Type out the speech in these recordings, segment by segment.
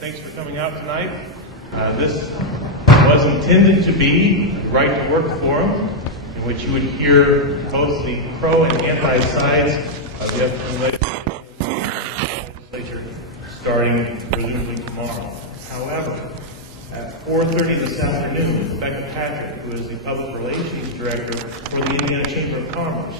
Thanks for coming out tonight. This was intended to be a right to work forum in which you would hear both the pro and anti sides of the upcoming legislature starting presumably tomorrow. However, at 4:30 this afternoon, Rebecca Patrick, who is the Public Relations Director for the Indiana Chamber of Commerce,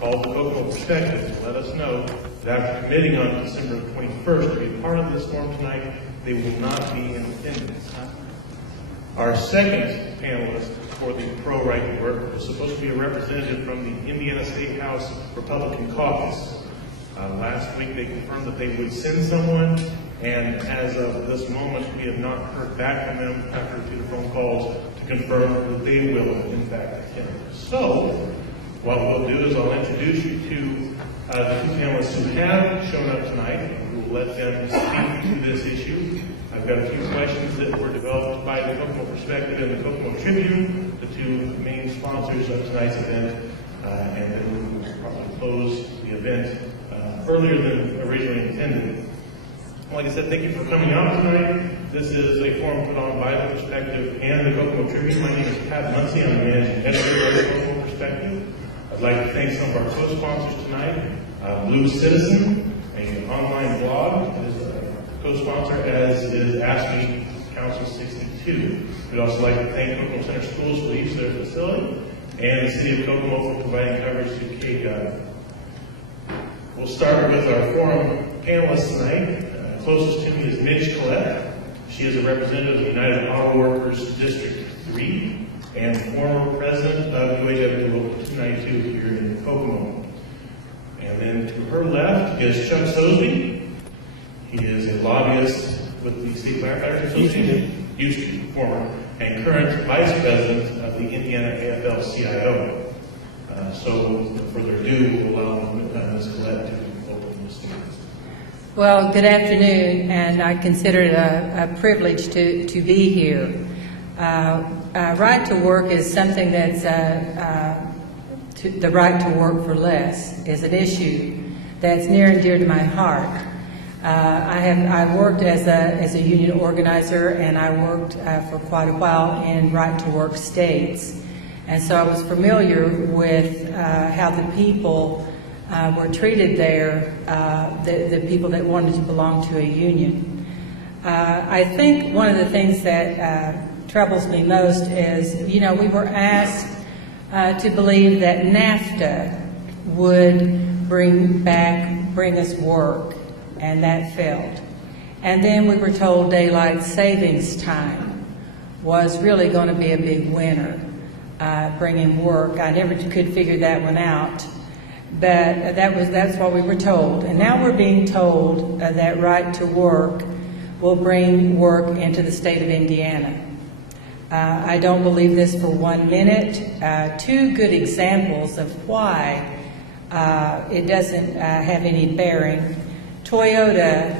called the Kokomo Perspective to let us know that after committing on December 21st to be part of this forum tonight, they will not be in attendance. Our second panelist for the pro right to work was supposed to be a representative from the Indiana State House Republican Caucus. Last week they confirmed that they would send someone, and as of this moment we have not heard back from them after repeated phone calls to confirm that they will in fact attend. So what we'll do is I'll introduce you to the two panelists who have shown up tonight, and we'll let them speak to this issue. I've got a few questions that were developed by the Kokomo Perspective and the Kokomo Tribune, the two main sponsors of tonight's event, and then we'll probably close the event earlier than originally intended. Like I said, thank you for coming out tonight. This is a forum put on by the Perspective and the Kokomo Tribune. My name is Pat Muncie. I'm the managing editor of the Kokomo Perspective. I'd like to thank some of our co-sponsors tonight. Blue Citizen, an online blog, is a co-sponsor, as is Ask Me Council 62. We'd also like to thank Kokomo Center Schools for the use of their facility, and the City of Kokomo for providing coverage to KGov. We'll start with our forum panelists tonight. Closest to me is Midge Collett. She is a representative of the United Auto Workers District 3 and former president of UAW Local 292 here in Kokomo. And then to her left is Chuck Sosbe. He is a lobbyist with the State Firefighters Association, used to be former, and current vice president of the Indiana AFL-CIO. So without further ado, we'll allow Ms. Collett to open the speech. Well, good afternoon, and I consider it a privilege to be here. Right to work is something that's, the right to work for less is an issue that's near and dear to my heart. I've worked as a union organizer, and I worked for quite a while in right to work states. And so I was familiar with how the people were treated there, the people that wanted to belong to a union. I think one of the things that troubles me most is, we were asked to believe that NAFTA would bring us work, and that failed. And then we were told daylight savings time was really going to be a big winner, bringing work. I never could figure that one out. But that's what we were told. And now we're being told that right to work will bring work into the state of Indiana. I don't believe this for 1 minute. Two good examples of why it doesn't have any bearing. Toyota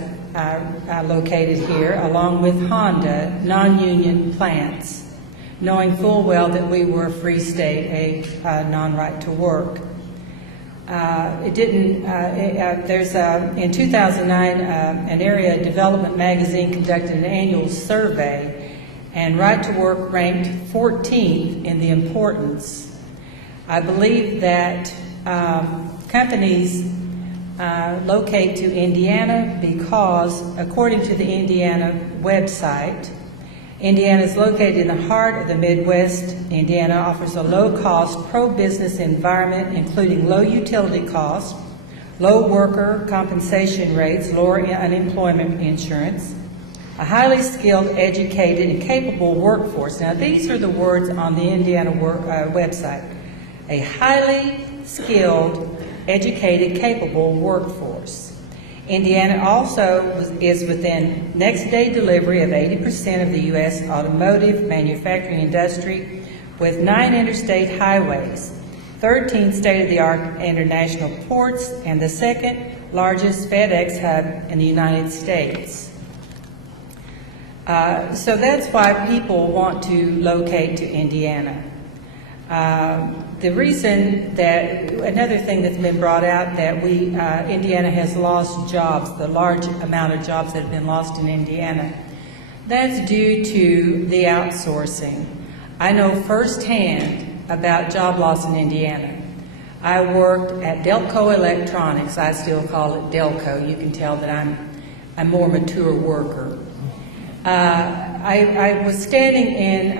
located here, along with Honda, non-union plants, knowing full well that we were a free state, a non-right to work. In 2009, an area development magazine conducted an annual survey, and right to work ranked 14th in the importance. I believe that companies locate to Indiana because, according to the Indiana website, Indiana is located in the heart of the Midwest. Indiana offers a low-cost, pro-business environment, including low utility costs, low worker compensation rates, lower unemployment insurance, a highly skilled, educated, and capable workforce. Now, these are the words on the Indiana website. A highly skilled, educated, capable workforce. Indiana also is within next-day delivery of 80% of the U.S. automotive manufacturing industry, with 9 interstate highways, 13 state-of-the-art international ports, and the second largest FedEx hub in the United States. So that's why people want to locate to Indiana. The reason that, another thing that's been brought out, that Indiana has lost jobs, the large amount of jobs that have been lost in Indiana, that's due to the outsourcing. I know firsthand about job loss in Indiana. I worked at Delco Electronics. I still call it Delco. You can tell that I'm a more mature worker. I was standing in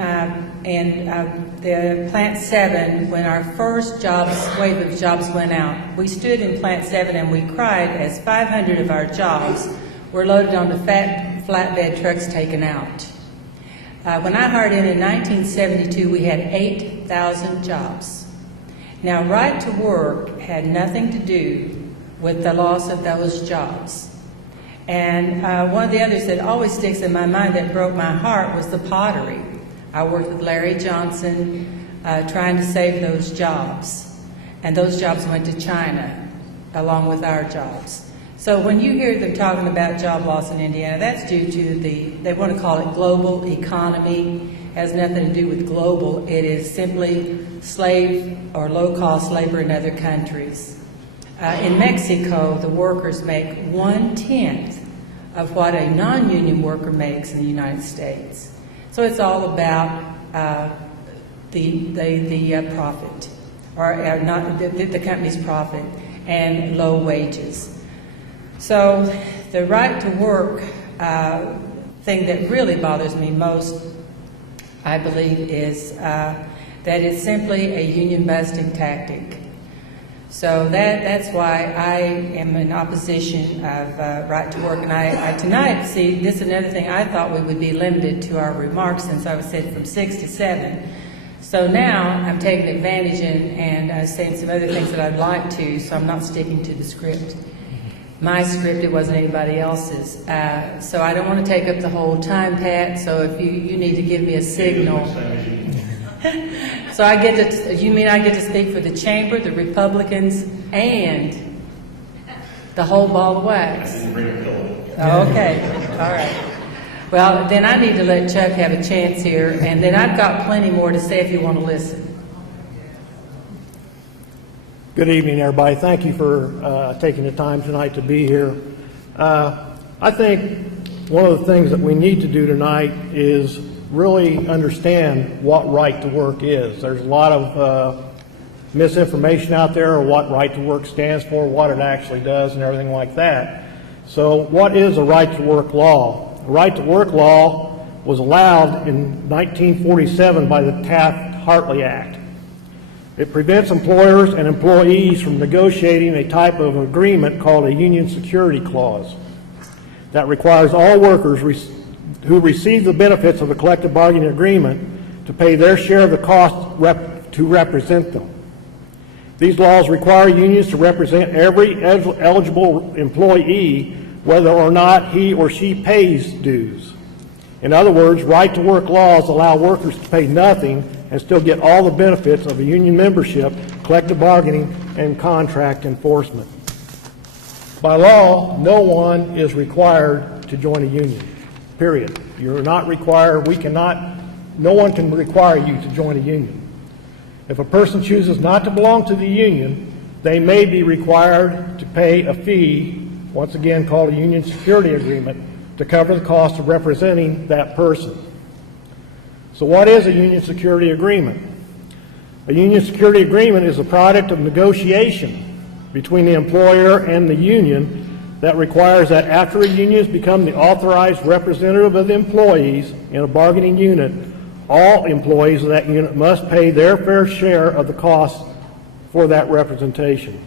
the Plant 7 when our first wave of jobs went out. We stood in Plant 7 and we cried as 500 of our jobs were loaded onto flatbed trucks taken out. When I hired in 1972, we had 8,000 jobs. Now, right to work had nothing to do with the loss of those jobs. And one of the others that always sticks in my mind that broke my heart was the pottery. I worked with Larry Johnson trying to save those jobs. And those jobs went to China along with our jobs. So when you hear them talking about job loss in Indiana, that's due to they want to call it global economy. It has nothing to do with global. It is simply slave or low-cost labor in other countries. In Mexico, the workers make 1/10 of what a non-union worker makes in the United States. So it's all about the profit, or not the company's profit, and low wages. So the right to work thing that really bothers me most, I believe, is that it's simply a union busting tactic. So that's why I am in opposition of right to work. And I tonight, see, this is another thing, I thought we would be limited to our remarks since I was said from 6 to 7. So now I'm taking advantage and saying some other things that I'd like to, so I'm not sticking to the script. My script, it wasn't anybody else's. So I don't want to take up the whole time, Pat, so if you need to give me a signal. So I get to, you mean I get to speak for the chamber, the Republicans, and the whole ball of wax? Okay, all right. Well, then I need to let Chuck have a chance here, and then I've got plenty more to say if you want to listen. Good evening, everybody. Thank you for taking the time tonight to be here. I think one of the things that we need to do tonight is really understand what right to work is. There's a lot of misinformation out there of what right to work stands for, what it actually does, and everything like that. So what is a right to work law? A right to work law was allowed in 1947 by the Taft-Hartley Act. It prevents employers and employees from negotiating a type of agreement called a union security clause that requires all workers who receive the benefits of a collective bargaining agreement to pay their share of the cost to represent them. These laws require unions to represent every eligible employee whether or not he or she pays dues. In other words, right to work laws allow workers to pay nothing and still get all the benefits of a union membership, collective bargaining, and contract enforcement. By law, no one is required to join a union, period. You're not required, no one can require you to join a union. If a person chooses not to belong to the union, they may be required to pay a fee, once again called a union security agreement, to cover the cost of representing that person. So what is a union security agreement? A union security agreement is a product of negotiation between the employer and the union that requires that after a union has become the authorized representative of the employees in a bargaining unit, all employees of that unit must pay their fair share of the costs for that representation.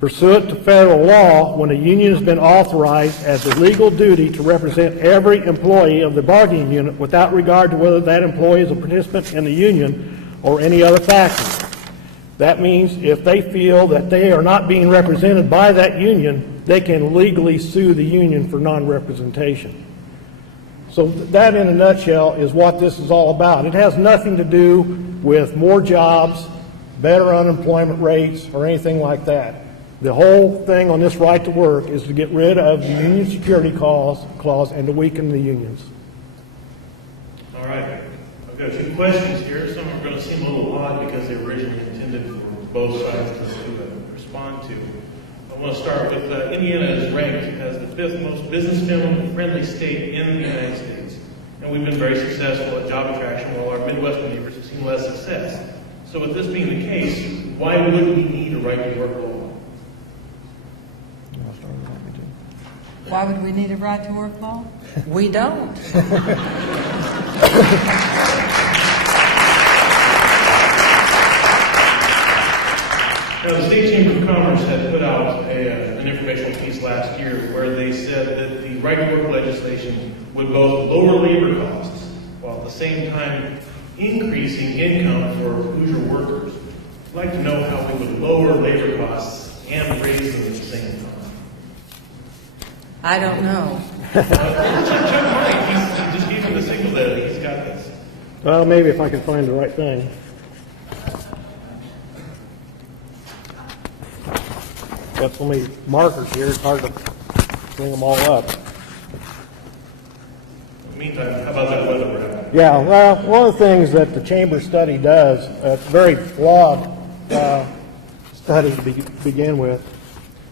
Pursuant to federal law, when a union has been authorized as a legal duty to represent every employee of the bargaining unit without regard to whether that employee is a participant in the union or any other factor. That means if they feel that they are not being represented by that union, they can legally sue the union for non-representation. So that in a nutshell is what this is all about. It has nothing to do with more jobs, better unemployment rates, or anything like that. The whole thing on this right to work is to get rid of the union security clause and to weaken the unions. All right. I've got 2 questions here. Some are going to to seem a little odd because they were originally intended for both sides to respond to. I want to start with Indiana is ranked as the 5th most business-friendly state in the United States. And we've been very successful at job attraction while our Midwestern neighbors have seen less success. So with this being the case, why would we need a right to work law? Why would we need a right to work law? We don't. Now, the State Chamber of Commerce had put out an informational piece last year where they said that the right to work legislation would both lower labor costs while at the same time increasing income for Hoosier workers. I'd like to know how we would lower labor costs and raise them at the same time. I don't know. Chuck Mike, he just gave him the signal that he's got this. Well, maybe if I can find the right thing. Got so many markers here, it's hard to bring them all up. In the meantime, how about that weather we're having? Yeah, well, one of the things that the Chamber study does, it's a very flawed study to begin with.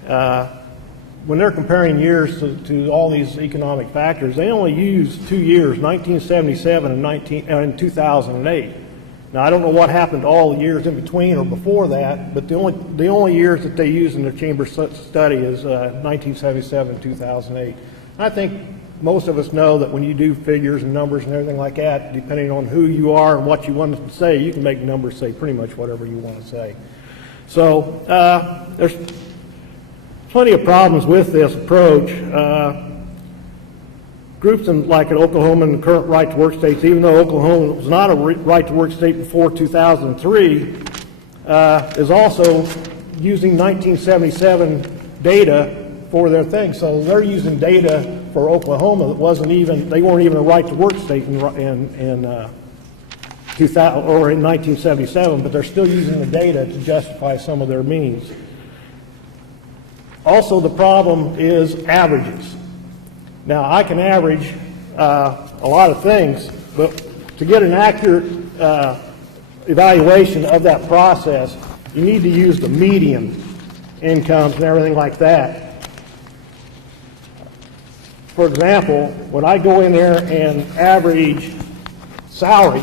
When they're comparing years to all these economic factors, they only use 2 years, 1977 and 2008. Now, I don't know what happened to all the years in between or before that, but the only years that they use in their Chamber study is 1977, 2008. I think most of us know that when you do figures and numbers and everything like that, depending on who you are and what you want to say, you can make numbers say pretty much whatever you want to say. So there's plenty of problems with this approach. Groups like in Oklahoma and the current right-to-work states, even though Oklahoma was not a right-to-work state before 2003, is also using 1977 data for their thing. So they're using data for Oklahoma that they weren't even a right-to-work state in 2000 or in 1977, but they're still using the data to justify some of their means. Also, the problem is averages. Now, I can average a lot of things, but to get an accurate evaluation of that process, you need to use the median incomes and everything like that. For example, when I go in there and average salaries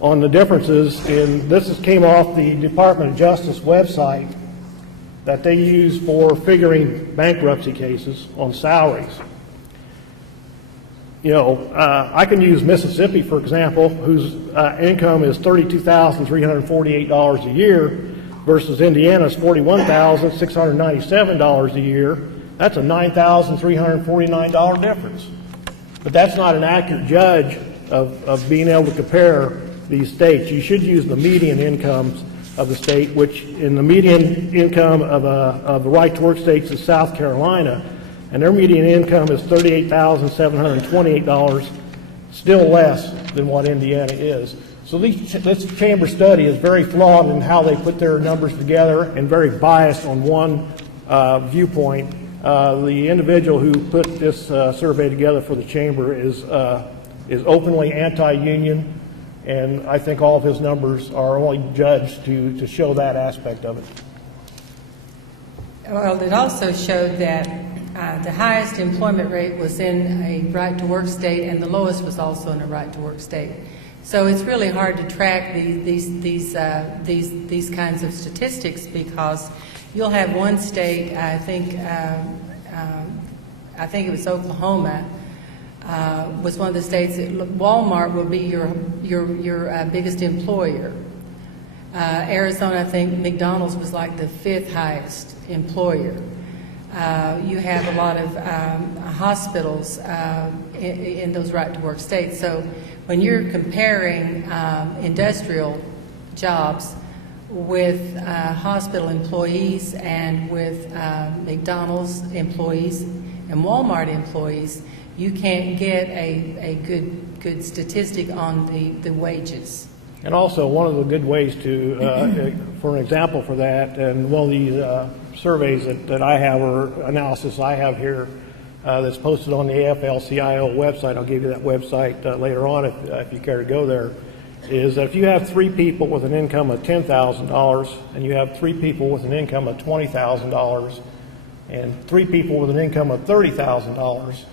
on the differences this came off the Department of Justice website that they use for figuring bankruptcy cases on salaries. You know, I can use Mississippi, for example, whose income is $32,348 a year versus Indiana's $41,697 a year. That's a $9,349 difference. But that's not an accurate judge of being able to compare these states. You should use the median incomes of the state, which in the median income of the right-to-work states is South Carolina, and their median income is $38,728, still less than what Indiana is. So this Chamber study is very flawed in how they put their numbers together and very biased on one viewpoint. The individual who put this survey together for the Chamber is openly anti-union, and I think all of his numbers are only judged to show that aspect of it. Well, it also showed that the highest employment rate was in a right-to-work state, and the lowest was also in a right-to-work state. So it's really hard to track these kinds of statistics, because you'll have one state, I think it was Oklahoma, was one of the states that Walmart will be your biggest employer. Arizona, I think McDonald's was like the 5th highest employer. You have a lot of hospitals in those right-to-work states. So when you're comparing industrial jobs with hospital employees and with McDonald's employees and Walmart employees, you can't get a good statistic on the wages. And also, one of the good ways to, for an example for that, and one of these surveys that I have, or analysis I have here, that's posted on the AFL-CIO website, I'll give you that website later on if you care to go there, is that if you have 3 people with an income of $10,000 and you have 3 people with an income of $20,000 and 3 people with an income of $30,000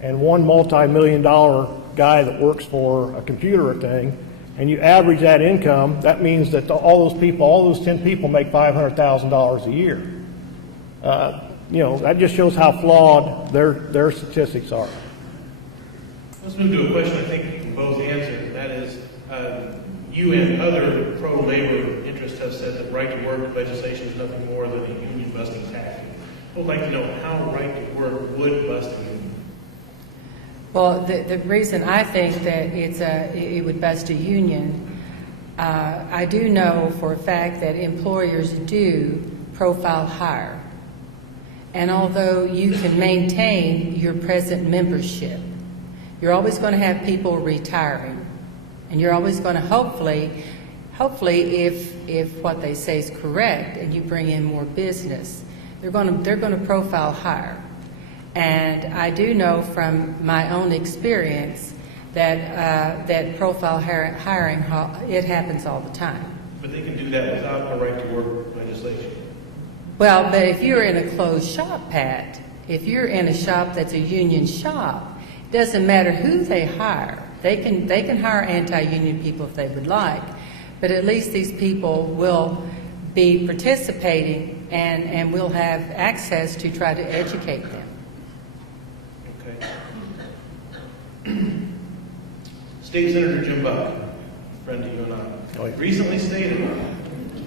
and one multi-million-dollar guy that works for a computer thing, and you average that income, that means that all those 10 people make $500,000 a year. That just shows how flawed their statistics are. Let's move to a question I think you can both answer, and that is, you and other pro-labor interests have said that right-to-work legislation is nothing more than a union-busting tactic. I would like to know how right-to-work would bust a union. Well, the reason I think that it would bust a union, I do know for a fact that employers do profile hire. And although you can maintain your present membership, you're always going to have people retiring. And you're always going to hopefully if what they say is correct and you bring in more business, they're going to profile hire. And I do know from my own experience that profile hiring, it happens all the time. But they can do that without a right-to-work legislation. Well, but if you're in a closed shop, Pat, if you're in a shop that's a union shop, it doesn't matter who they hire. They can hire anti-union people if they would like, but at least these people will be participating and will have access to try to educate them. Okay. State Senator Jim Buck, friend to you and I, recently stated in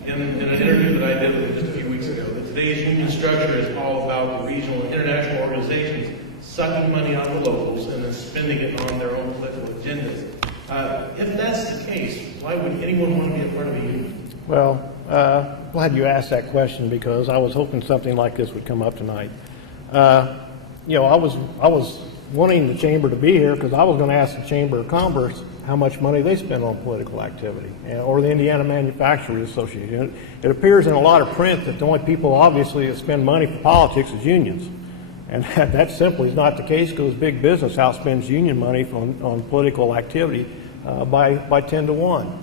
an interview that I did with him just a few weeks ago that today's union structure is all about the regional and international organizations sucking money out of the locals and then spending it on their own political agendas. If that's the case, why would anyone want to be a part of a union? Well, glad you asked that question because I was hoping something like this would come up tonight. I was wanting the chamber to be here because I was going to ask the Chamber of Commerce how much money they spend on political activity, or the Indiana Manufacturers Association. It appears in a lot of print that the only people obviously that spend money for politics is unions. And that simply is not the case because big business outspends union money on political activity by 10 to 1.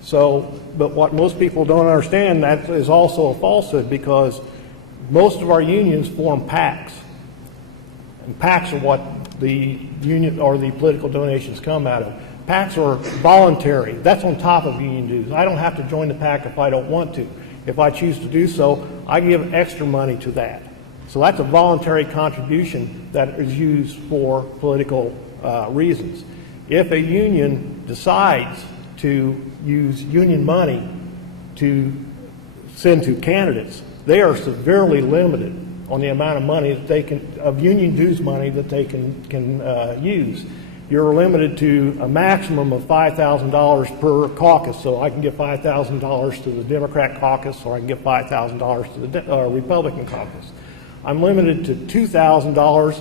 So, but what most people don't understand, that is also a falsehood because most of our unions form PACs. And PACs are what the union or the political donations come out of. PACs are voluntary. That's on top of union dues. I don't have to join the PAC if I don't want to. If I choose to do so, I give extra money to that. So that's a voluntary contribution that is used for political reasons. If a union decides to use union money to send to candidates, they are severely limited on the amount of money that they can, of union dues money that they can use. You're limited to a maximum of $5,000 per caucus. So I can give $5,000 to the Democrat caucus, or I can give $5,000 to the Republican caucus. I'm limited to $2,000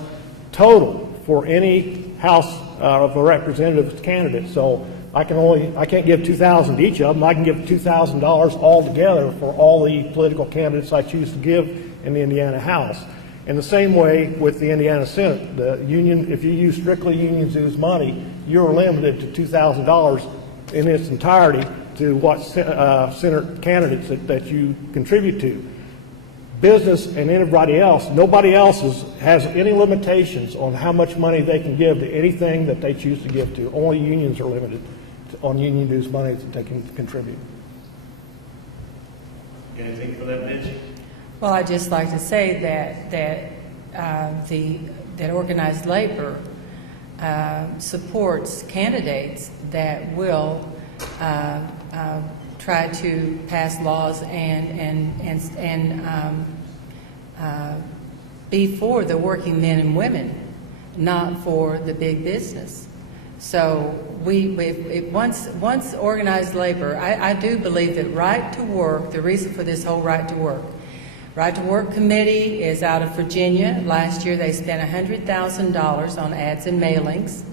total for any House of Representatives candidate. So I can't give $2,000 to each of them. I can give $2,000 altogether for all the political candidates I choose to give in the Indiana House. In the same way with the Indiana Senate, the union, if you use strictly union dues money, you're limited to $2,000 in its entirety to what Senate candidates that you contribute to. Business and anybody else, nobody else has any limitations on how much money they can give to anything that they choose to give to. Only unions are limited on union dues money that they can contribute. Anything for that, Midge? Well, I'd just like to say that organized labor supports candidates that will try to pass laws and be for the working men and women, not for the big business. So once organized labor, I do believe that right to work, the reason for this whole right to work committee is out of Virginia. Last year they spent $100,000 on ads and mailings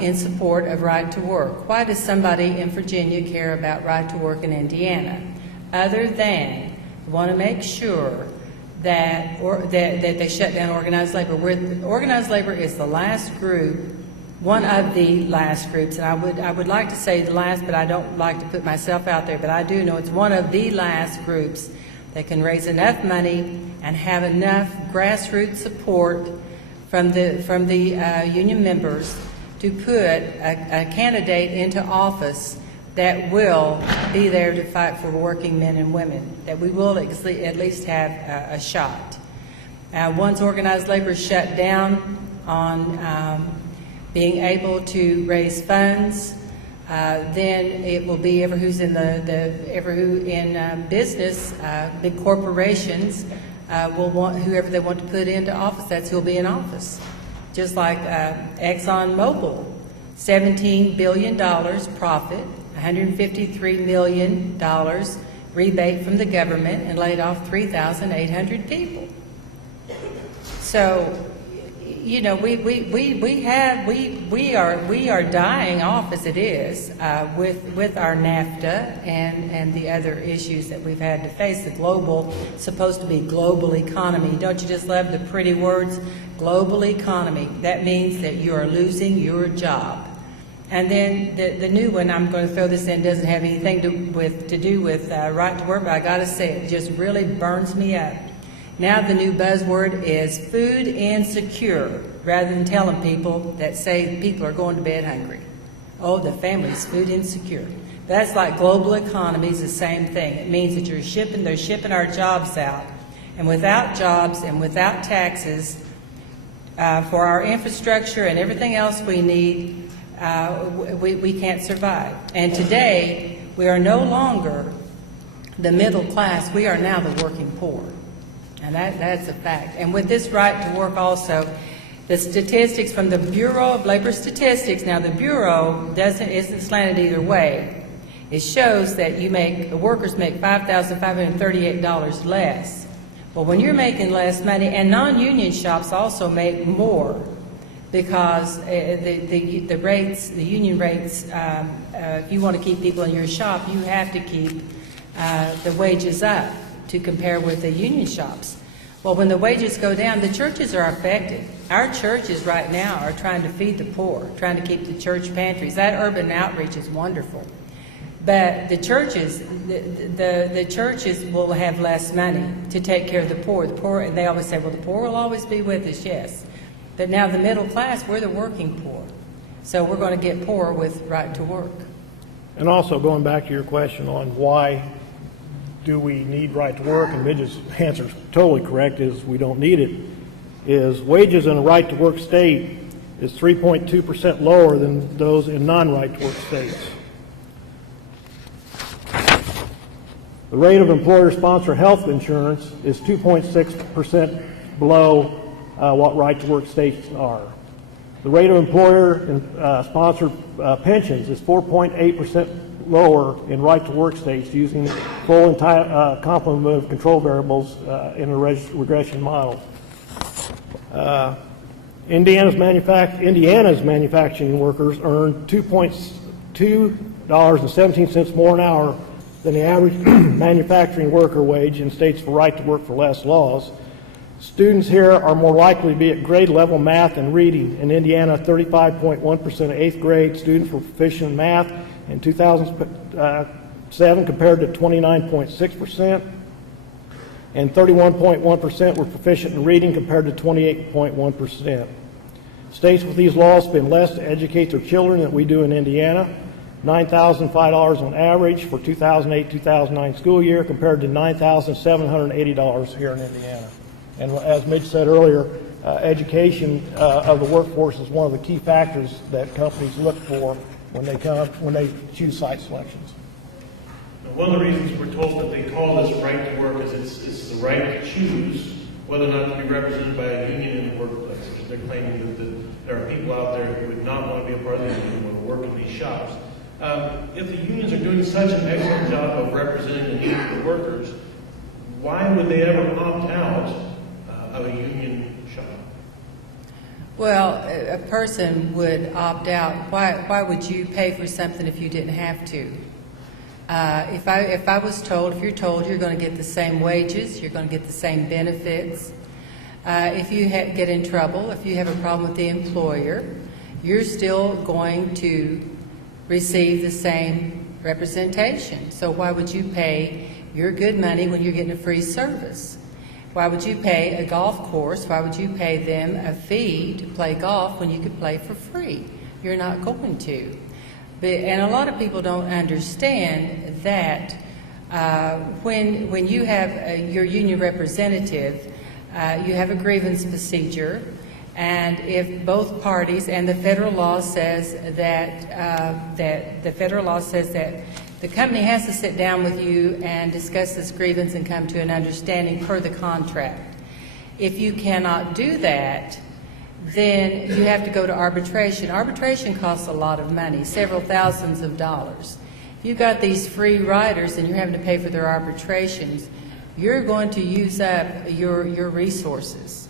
in support of right to work. Why does somebody in Virginia care about right to work in Indiana? Other than want to make sure that they shut down organized labor. Organized labor is the last group one of the last groups, and I would like to say the last, but I don't like to put myself out there, but I do know it's one of the last groups that can raise enough money and have enough grassroots support from the union members to put a candidate into office that will be there to fight for working men and women, that we will at least have a shot. Once organized labor is shut down on being able to raise funds, then it will be who in business, big corporations will want whoever they want to put into office. That's who will be in office. Just like ExxonMobil, $17 billion profit, $153 million rebate from the government, and laid off 3,800 people. So, you know, we are dying off as it is with our NAFTA and the other issues that we've had to face. The global, supposed to be global economy. Don't you just love the pretty words? Global economy. That means that you are losing your job. And then the new one, I'm going to throw this in, doesn't have anything to do with right to work, but I got to say it just really burns me up. Now the new buzzword is food insecure, rather than telling people that say people are going to bed hungry. Oh, the family's food insecure. That's like global economy is the same thing. It means that they're shipping our jobs out. And without jobs and without taxes for our infrastructure and everything else we need, we can't survive. And today, we are no longer the middle class. We are now the working poor. And that's a fact. And with this right to work also, the statistics from the Bureau of Labor Statistics, now the Bureau isn't slanted either way. It shows that workers make $5,538 less. Well, when you're making less money, and non-union shops also make more, because the rates, the union rates, if you want to keep people in your shop, you have to keep the wages up to compare with the union shops. Well, when the wages go down, the churches are affected. Our churches right now are trying to feed the poor, trying to keep the church pantries. That urban outreach is wonderful. But the churches, the churches will have less money to take care of the poor. The poor, and they always say, well, the poor will always be with us, yes. But now the middle class, we're the working poor. So we're going to get poor with right to work. And also going back to your question on why do we need right to work, and Midge's answer is totally correct, is we don't need it, is wages in a right to work state is 3.2% lower than those in non-right to work states. The rate of employer-sponsored health insurance is 2.6% below what right to work states are. The rate of employer-sponsored pensions is 4.8% lower in right-to-work states using full and complement of control variables in a regression model. Indiana's manufacturing workers earn $2.17 more an hour than the average manufacturing worker wage in states for right-to-work for less laws. Students here are more likely to be at grade level math and reading. In Indiana, 35.1% of 8th grade students were proficient in math in 2007 compared to 29.6%, and 31.1% were proficient in reading compared to 28.1%. States with these laws spend less to educate their children than we do in Indiana, $9,005 on average for 2008-2009 school year compared to $9,780 here in Indiana. And as Midge said earlier, education of the workforce is one of the key factors that companies look for when they choose site selections. One of the reasons we're told that they call this right to work is it's the right to choose whether or not to be represented by a union in the workplace. Because they're claiming that there are people out there who would not want to be a part of the union or work in these shops. If the unions are doing such an excellent job of representing the needs of the workers, why would they ever opt out of a union shop? Well, a person would opt out. Why would you pay for something if you didn't have to? If you're told you're going to get the same wages, you're going to get the same benefits. If you get in trouble, if you have a problem with the employer, you're still going to receive the same representation. So why would you pay your good money when you're getting a free service? Why would you pay a golf course? Why would you pay them a fee to play golf when you could play for free? You're not going to. And a lot of people don't understand that when you have your union representative, you have a grievance procedure, and if both parties, and the federal law says that the company has to sit down with you and discuss this grievance and come to an understanding per the contract. If you cannot do that, then you have to go to arbitration. Arbitration costs a lot of money, several thousands of dollars. If you've got these free riders and you're having to pay for their arbitrations, you're going to use up your resources.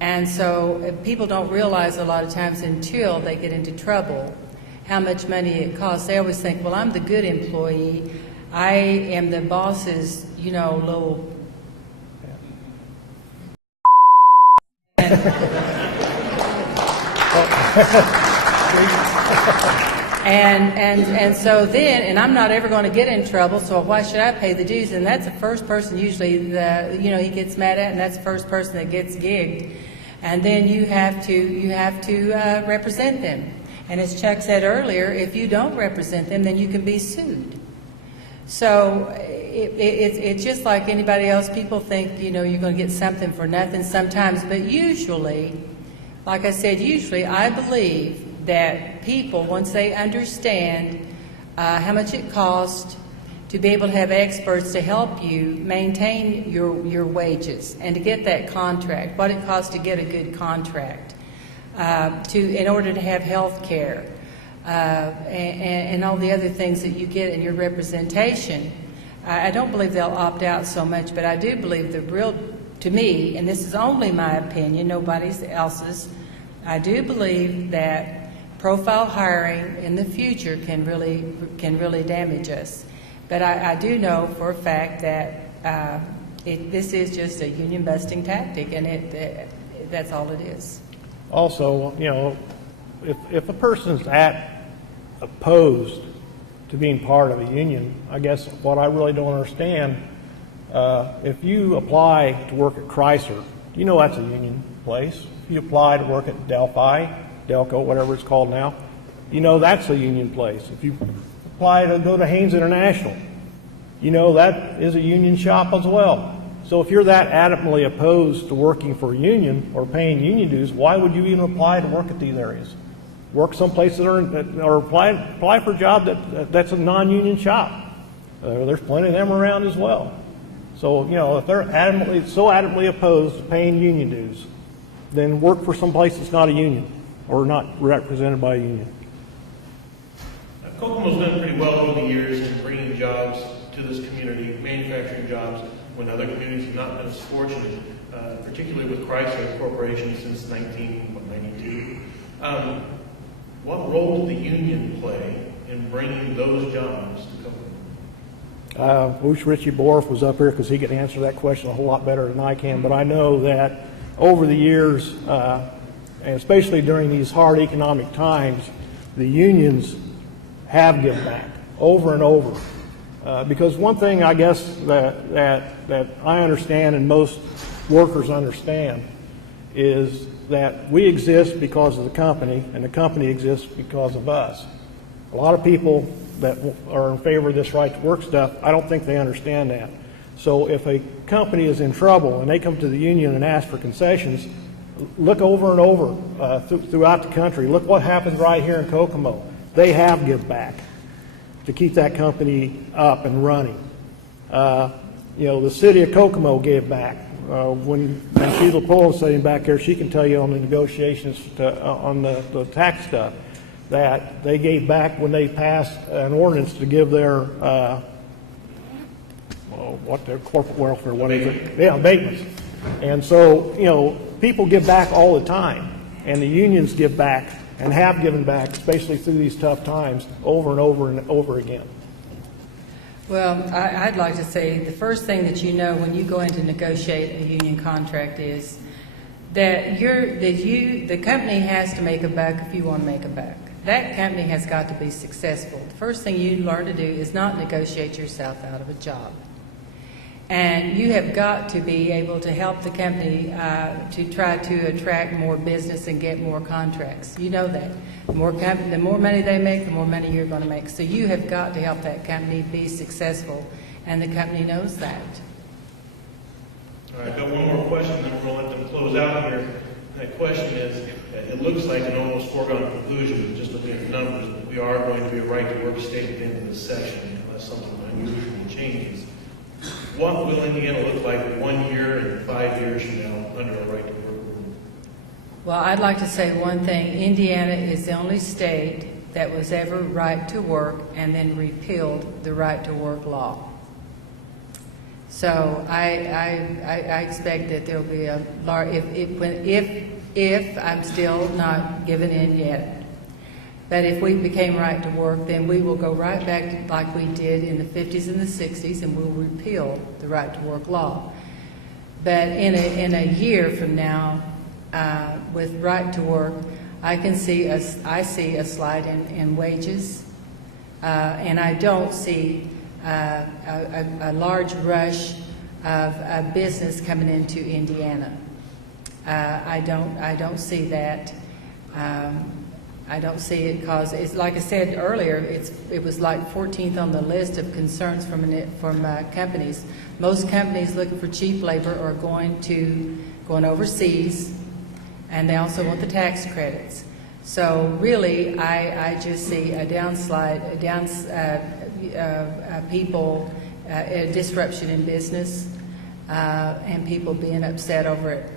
And so people don't realize a lot of times until they get into trouble how much money it costs. They always think, well, I'm the good employee. I am the boss's, little... And so then, and I'm not ever going to get in trouble, so why should I pay the dues? And that's the first person usually he gets mad at, and that's the first person that gets gigged. And then you have to represent them. And as Chuck said earlier, if you don't represent them, then you can be sued. So it's just like anybody else. People think, you're going to get something for nothing sometimes, but usually, like I said, I believe that people, once they understand how much it costs to be able to have experts to help you maintain your wages and to get that contract, what it costs to get a good contract, in order to have health care, and all the other things that you get in your representation, I don't believe they'll opt out so much, but I do believe to me, and this is only my opinion, nobody else's, I do believe that profile hiring in the future can really damage us. But I do know for a fact that this is just a union busting tactic, and that's all it is. Also, if a person's opposed to being part of a union, I guess what I really don't understand, if you apply to work at Chrysler, that's a union place. If you apply to work at Delphi, Delco, whatever it's called now, that's a union place. If you apply to go to Haynes International, that is a union shop as well. So if you're that adamantly opposed to working for a union or paying union dues, why would you even apply to work at these areas? Work someplace or apply for a job that's a non-union shop. There's plenty of them around as well. So, if they're so adamantly opposed to paying union dues, then work for someplace that's not a union or not represented by a union. Kokomo's done pretty well over the years in bringing jobs to this community, manufacturing jobs, when other communities have not been as fortunate, particularly with Chrysler Corporation since 1992. What role did the union play in bringing those jobs to Kokomo? I wish Richie Borf was up here because he could answer that question a whole lot better than I can, but I know that over the years, and especially during these hard economic times, the unions have given back over and over. Because one thing I guess that I understand and most workers understand is that we exist because of the company, and the company exists because of us. A lot of people that are in favor of this right to work stuff, I don't think they understand that. So if a company is in trouble and they come to the union and ask for concessions, look over and over throughout the country. Look what happens right here in Kokomo. They have give back to keep that company up and running. The City of Kokomo gave back. When Sheila Poland's sitting back there, she can tell you on the negotiations on the tax stuff that they gave back when they passed an ordinance to give their their corporate welfare, what is it? Yeah, abatements. And so, people give back all the time, and the unions give back and have given back, especially through these tough times, over and over and over again. Well, I'd like to say the first thing that when you go in to negotiate a union contract is the company has to make a buck if you want to make a buck. That company has got to be successful. The first thing you learn to do is not negotiate yourself out of a job. And you have got to be able to help the company to try to attract more business and get more contracts. You know that. The more money they make, the more money you're going to make. So you have got to help that company be successful, and the company knows that. All right, I've got one more question, then we're going to let them close out here. That question is, it looks like an almost foregone conclusion, just looking at the numbers, but we are going to be a right-to-work state at the end of this session, unless something unusual changes. What will Indiana look like 1 year and 5 years from now under a right-to-work rule? Well, I'd like to say one thing. Indiana is the only state that was ever right to work and then repealed the right to work law. So I expect that there'll be a large, if I'm still not given in yet. But if we became right to work, then we will go right back to like we did in the 50s and the 60s, and we'll repeal the right to work law. But in a year from now, with right to work, I see a slide in wages, and I don't see a large rush of business coming into Indiana. I don't see that. I don't see it because it's like I said earlier. It was like 14th on the list of concerns from companies. Most companies looking for cheap labor are going overseas, and they also want the tax credits. So really, I just see a disruption in business, and people being upset over it.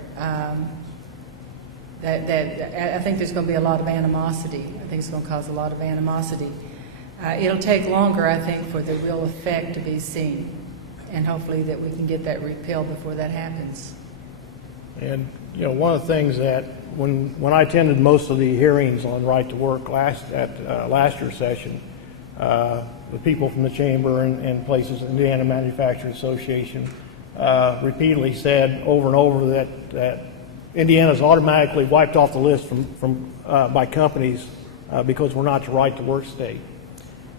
I think there's going to be a lot of animosity. I think it's going to cause a lot of animosity. It'll take longer, I think, for the real effect to be seen, and hopefully that we can get that repealed before that happens. And one of the things that when I attended most of the hearings on right to work last year's session, the people from the chamber and places, Indiana Manufacturers Association, repeatedly said over and over that Indiana's automatically wiped off the list by companies because we're not the right to work state.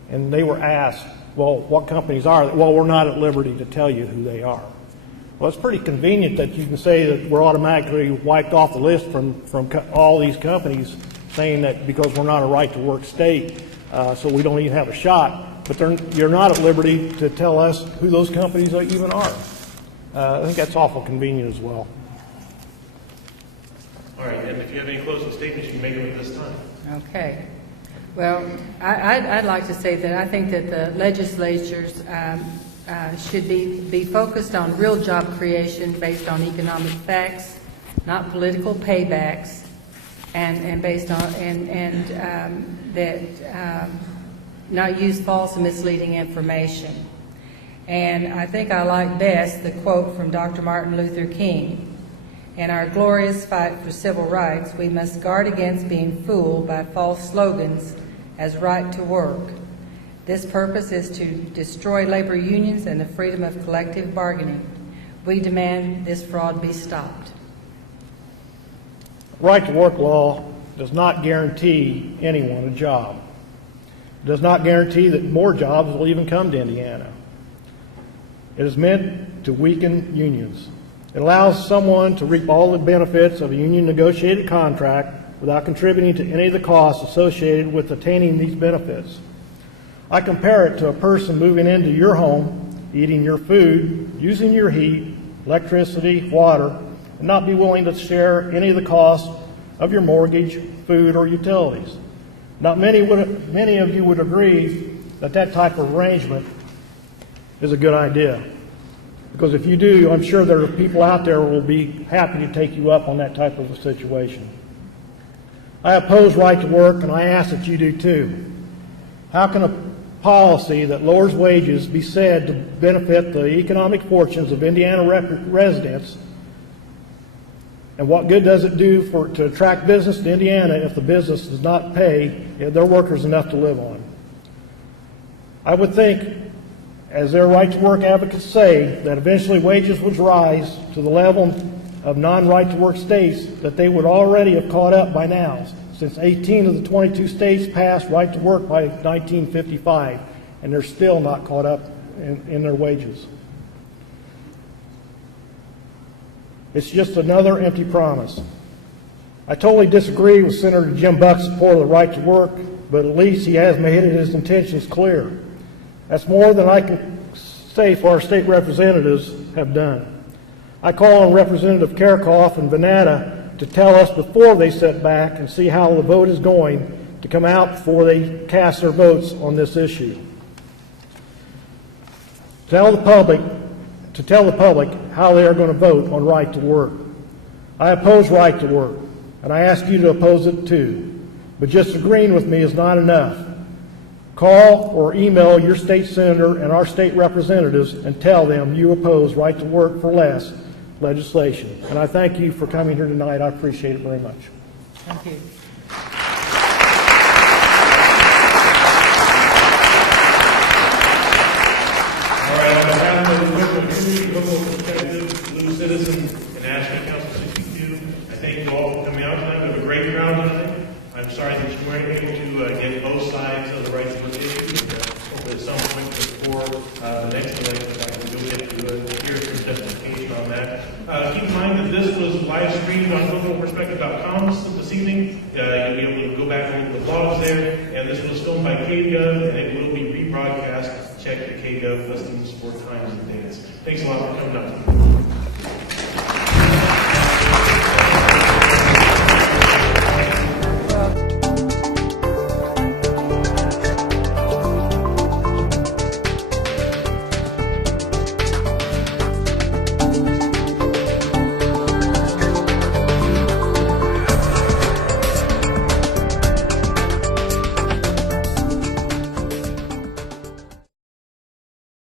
And they were asked, well, what companies are they? Well, we're not at liberty to tell you who they are. Well, it's pretty convenient that you can say that we're automatically wiped off the list from all these companies, saying that because we're not a right to work state, so we don't even have a shot. But you're not at liberty to tell us who those companies even are. I think that's awful convenient as well. All right, and if you have any closing statements, you can make them at this time. Okay. Well, I'd like to say that I think that the legislatures should be focused on real job creation based on economic facts, not political paybacks, and based on not use false and misleading information. And I think I like best the quote from Dr. Martin Luther King. In our glorious fight for civil rights, we must guard against being fooled by false slogans as right to work. This purpose is to destroy labor unions and the freedom of collective bargaining. We demand this fraud be stopped. Right to work law does not guarantee anyone a job. It does not guarantee that more jobs will even come to Indiana. It is meant to weaken unions. It allows someone to reap all the benefits of a union negotiated contract without contributing to any of the costs associated with attaining these benefits. I compare it to a person moving into your home, eating your food, using your heat, electricity, water, and not be willing to share any of the costs of your mortgage, food, or utilities. Not many of you would agree that type of arrangement is a good idea. Because if you do, I'm sure there are people out there who will be happy to take you up on that type of a situation. I oppose right to work, and I ask that you do too. How can a policy that lowers wages be said to benefit the economic fortunes of Indiana residents? And what good does it do to attract business to Indiana if the business does not pay their workers enough to live on? I would think, as their right to work advocates say, that eventually wages would rise to the level of non-right-to-work states that they would already have caught up by now, since 18 of the 22 states passed right-to-work by 1955, and they're still not caught up in their wages. It's just another empty promise. I totally disagree with Senator Jim Buck's support of the right to work, but at least he has made his intentions clear. That's more than I can say for our state representatives have done. I call on Representative Karakoff and Venata to tell us before they sit back and see how the vote is going to come out before they cast their votes on this issue. Tell the public how they are going to vote on right to work. I oppose right to work, and I ask you to oppose it too. But just agreeing with me is not enough. Call or email your state senator and our state representatives and tell them you oppose right to work for less legislation. And I thank you for coming here tonight. I appreciate it very much. Thank you. All right, on behalf of the City of Kokomo Perspective, Blue Citizen, and National Council 62, I thank you all for coming out tonight. We have a great crowd tonight. I'm sorry that you weren't able to get both sides of the right to work issue. Hopefully at some point before the next election, you'll get to hear some justification on that. Keep in mind that this was live streamed on KokomoPerspective.com this evening. You'll be able to go back and look at the blogs there. And this was filmed by KGov, and it will be rebroadcast. Check the KGov listings for times and dates. Thanks a lot for coming up.